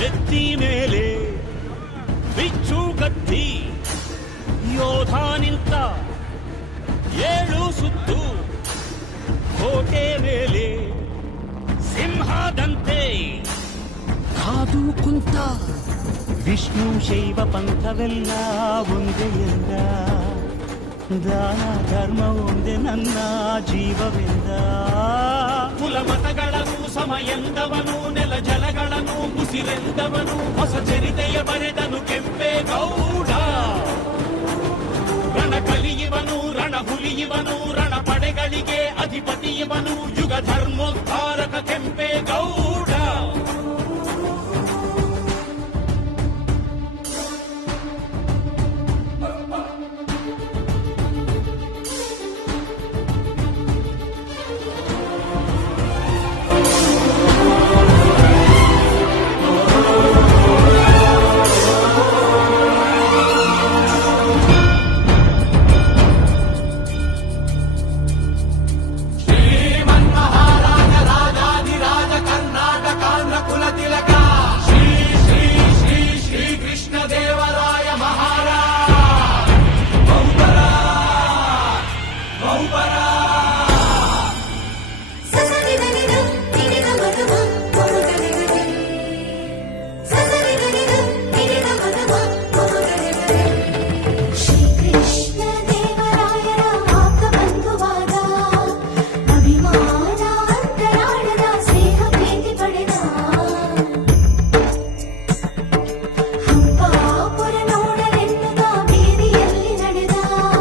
ನೆತ್ತಿ ಮೇಲೆ ಬಿಚ್ಚು ಗತ್ತಿ ಯೋಧ ನಿಂತ 7 ಸುತ್ತು ಕೋಟೆ ಮೇಲೆ ಸಿಂಹದಂತೆ ಕಾದು ಕುಂತ ವಿಷ್ಣು ಶೈವ ಪಂಥವೆಲ್ಲ ಒಂದೇ ಎಲ್ಲ ದಾನ ಧರ್ಮ ಒಂದೇ ನನ್ನ ಜೀವವೆಂದ ಕುಲಮತಗಳನ್ನು ಸಮಯಂದವನು ನೆಲ ಜಲಗಳನ್ನು ಉಸಿರೆಂದವನು ಹೊಸ ಚರಿತೆಯ ಬರೆದನು ಕೆಂಪೇಗೌಡ ರಣ ಕಲಿಯುವನು ರಣ ಹುಲಿಯುವನು ರಣ ಪಡೆಗಳಿಗೆ ಅಧಿಪತಿಯವನು ಯುಗ ಧರ್ಮೋದ್ಧ